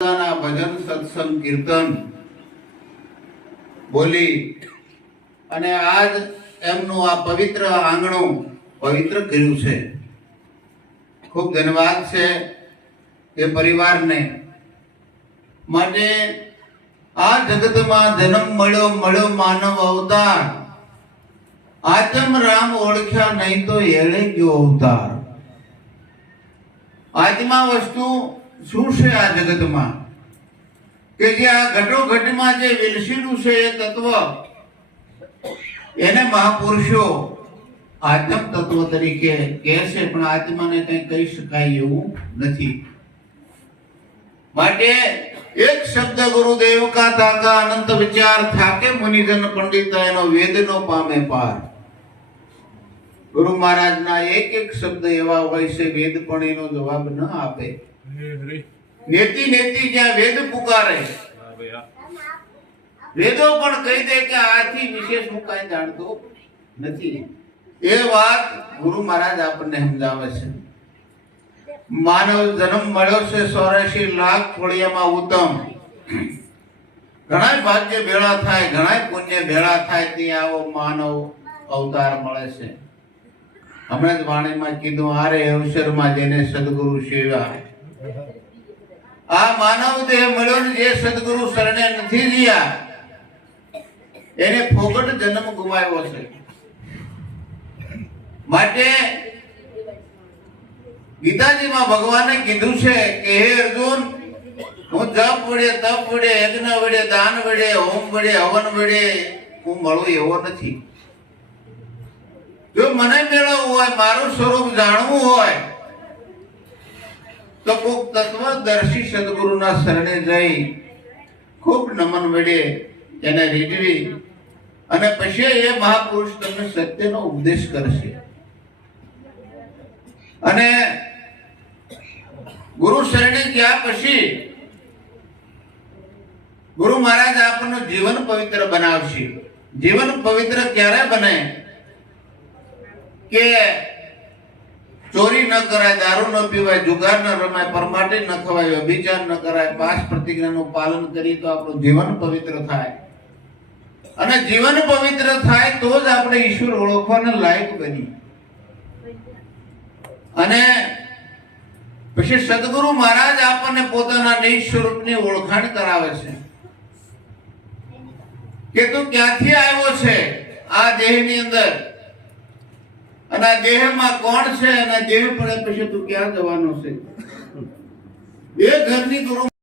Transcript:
ભજન સત્સંગ કીર્તન બોલી અને આજ એમનું આ પવિત્ર આંગણું પવિત્ર કર્યું છે. ખૂબ ધન્યવાદ છે એ પરિવારને. માટે આ જગતમાં જન્મ મળ્યો માનવ અવતાર, આત્મ રામ ઓળખ્યા નહીં તો એળે ગયો અવતાર. આત્મા વસ્તુ શું છે આ જગતમાં કે જે આ ઘટોઘટમાં જે વિલસેલું છે એ તત્વ, એને મહાપુરુષો આત્મ તત્વ તરીકે કહે છે, પણ આત્માને કંઈ કહી શકાય એવું નથી. માટે એક શબ્દ ગુરુદેવ કા તાકા અનંત વિચાર થાકે મુનિજન પંડિત એનો વેદનો પામે પાર. ગુરુ મહારાજના એક એક શબ્દ એવા હોય છે, વેદ પણ એનો જવાબ ન આપે. નેતિ નેતિ જ્યાં વેદ પુકારે, વેદો પણ કહી દે કે આથી વિશેષ હું કઈ જાણતો નથી. એ વાત ગુરુ મહારાજ આપણને સમજાવે છે. માનવ જન્મ મળ્યો છે 84 લાખ કોળિયામાં ઉત્તમ. ઘણા ભાગ્ય ભેળા થાય, ઘણા પુણ્ય ભેળા થાય ત્યાં આવો માનવ અવતાર મળે છે. હમણાં જ વાણીમાં કીધું, આરે અવસરમાં જેને સદગુરુ સેવા. આ માનવ દેહ મળ્યો ને જે સદગુરુ શરણે નથી રહ્યા એને ફોગટ જન્મ ગુમાવ્યો છે. માટે ગીતાજીમાં ભગવાને કીધું છે કે હે અર્જુન, હું જપ વડે, તપ વડે, યજ્ઞ વડે, દાન વડે, હોમ વડે, હવન વડે હું મળું એવો નથી. જો મને મેળવવું હોય, મારું સ્વરૂપ જાણવું હોય તો કોક તત્વદર્શી સદગુરુના શરણે જઈ ખૂબ નમન વડે એને રીઝવી અને પછી એ મહાપુરુષ તમને સત્યનો ઉપદેશ કરશે. અને ગુરુ શરણે ગયા પછી ગુરુ મહારાજ આપણનું જીવન પવિત્ર બનાવશે. જીવન પવિત્ર ક્યારે બને કે ચોરી ન કરાય, દારૂ ન પીવાય, જુગાર ન રમાય, પરમાટી ન ખવાય, વ્યભિચાર ન કરાય, 5 પ્રતિજ્ઞાનું પાલન કરી તો આપણું જીવન પવિત્ર થાય. અને જીવન પવિત્ર થાય તો જ આપણે ઈશ્વર ઓળખવાના લાયક બની. અને પછી સદગુરુ મહારાજ આપણને પોતાના નિજ સ્વરૂપની ઓળખાણ કરાવે છે કે તું ક્યાંથી આવ્યો છે આ દેહની અંદર, અને આ દેહમાં કોણ છે, અને દેહ પડે પછી તું ક્યાં જવાનો છે. એ ઘરની ગુરુ